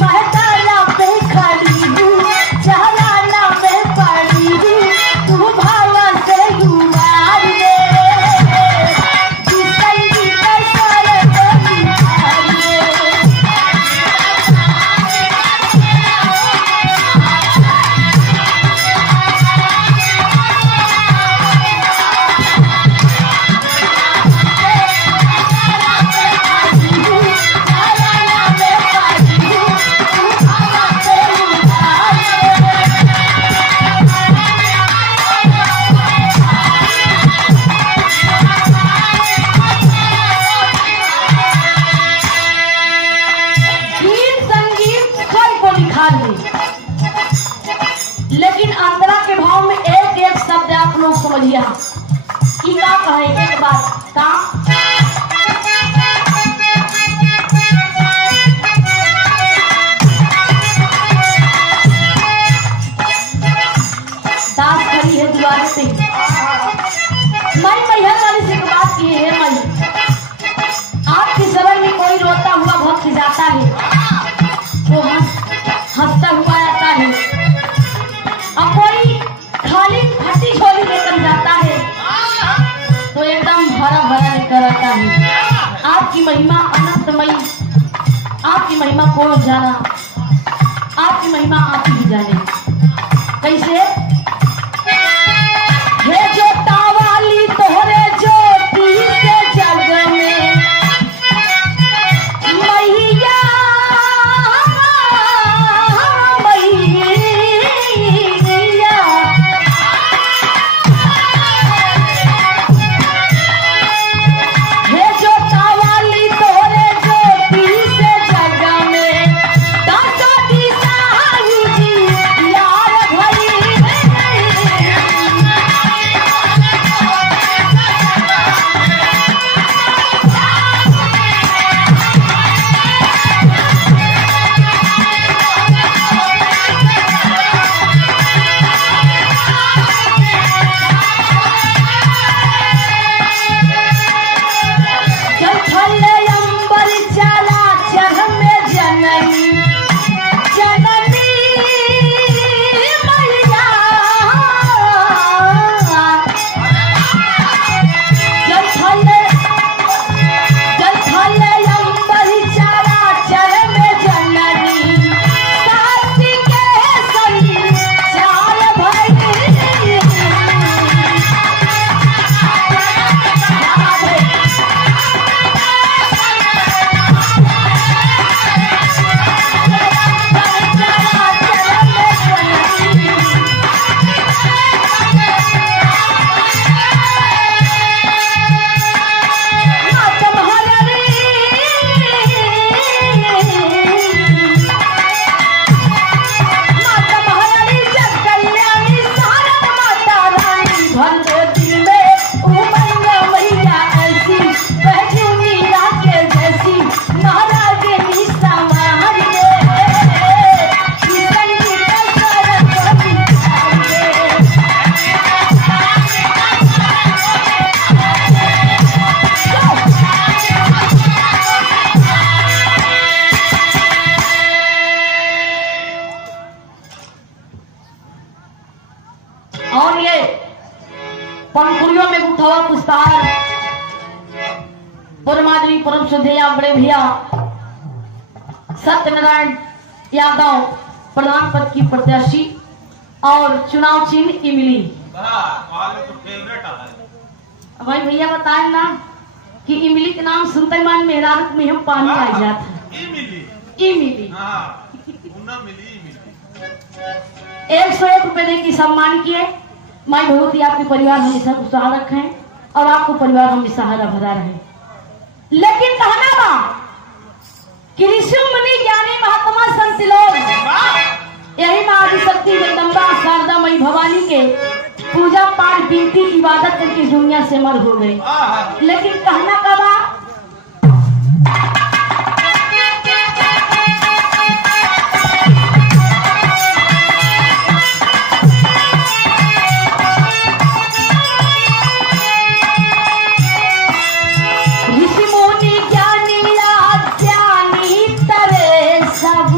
महताला पे खड़ी हूँ, चहलाना में पड़ी हूँ, तू भावा से गुबार दे, जिसकी कसर तेरी हार दे। लेकिन अंतरा के भाव में एक एक शब्द आप लोग समझिए। कि का कहे एक बात का दास खड़ी है दीवार पे। मई मैहर वाली से एक बात की है। मई आपकी शरण में कोई रोता हुआ भक्त जाता है, वो हंसता हुआ आता है, अब कोई खाली फटी झोली लेकर जाता है तो एकदम भरा भरा लेकर आता है। आपकी महिमा अनंतमयी, आपकी महिमा कौन जाना, आपकी महिमा आप ही जाने। कैसे हे जोता वाली तोहरे ज्योति के जग में मैया और ये पंखुड़ियों में उठावा पुस्तार परमादरी परम श्रद्धेया बड़े भैया सत्यनारायण यादव प्रधान पद की प्रत्याशी और चुनाव चिन्ह इमली। भाई भैया बताए ना कि इमली के नाम सुनते मान मेहरारूक में हम पानी आ जाता। इमली 101 रुपए दे की सम्मान किए। माई भगवती आपके परिवार हमेशा खुशहाल रखें और आपको परिवार हमेशा हरा भरा रहे। लेकिन कहना बा कि ऋषि मुनि ज्ञानी महात्मा संत लोग यही मां आदिशक्ति जगदम्बा शारदा मई भवानी के पूजा पाठ विनती इबादत करके दुनिया से मर हो गए। लेकिन कहना का बा ऋषि मुनि ज्ञानी अज्ञानी तरे सब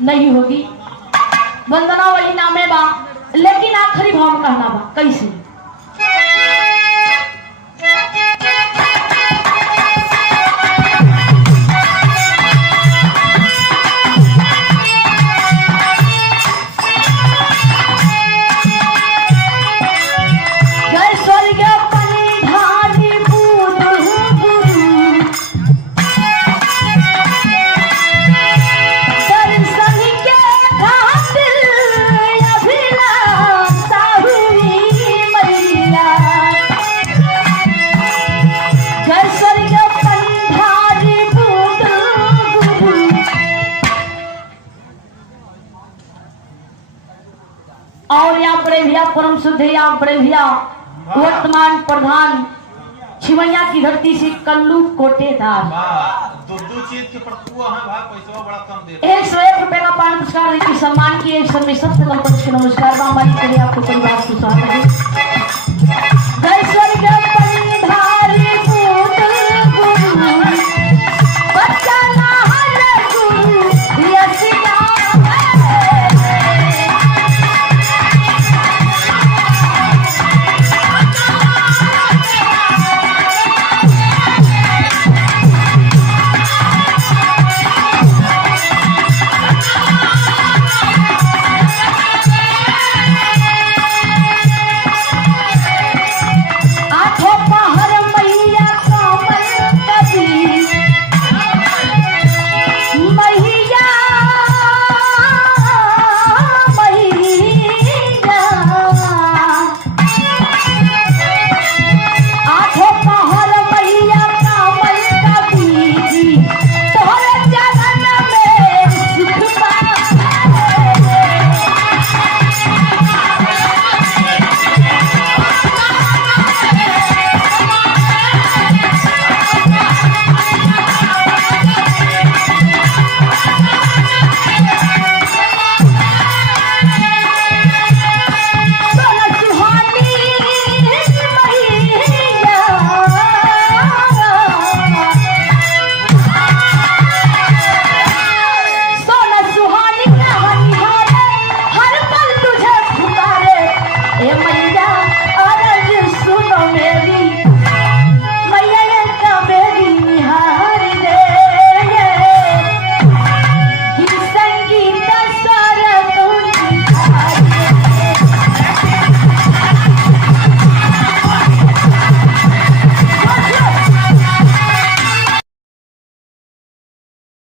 नहीं होगी। वंदना वही नामे बा, लेकिन आखिरी भाव में कहना बा कैसे। और यहाँ बड़े भैया परम शुद्ध यहाँ बड़े भैया वर्तमान प्रधान छिवैया की धरती से कल्लू कोटेदार 101 रुपए का पान पुरस्कार सम्मान किए। सबसे नमस्कार। हमारी आपको परिवार सुशांत है।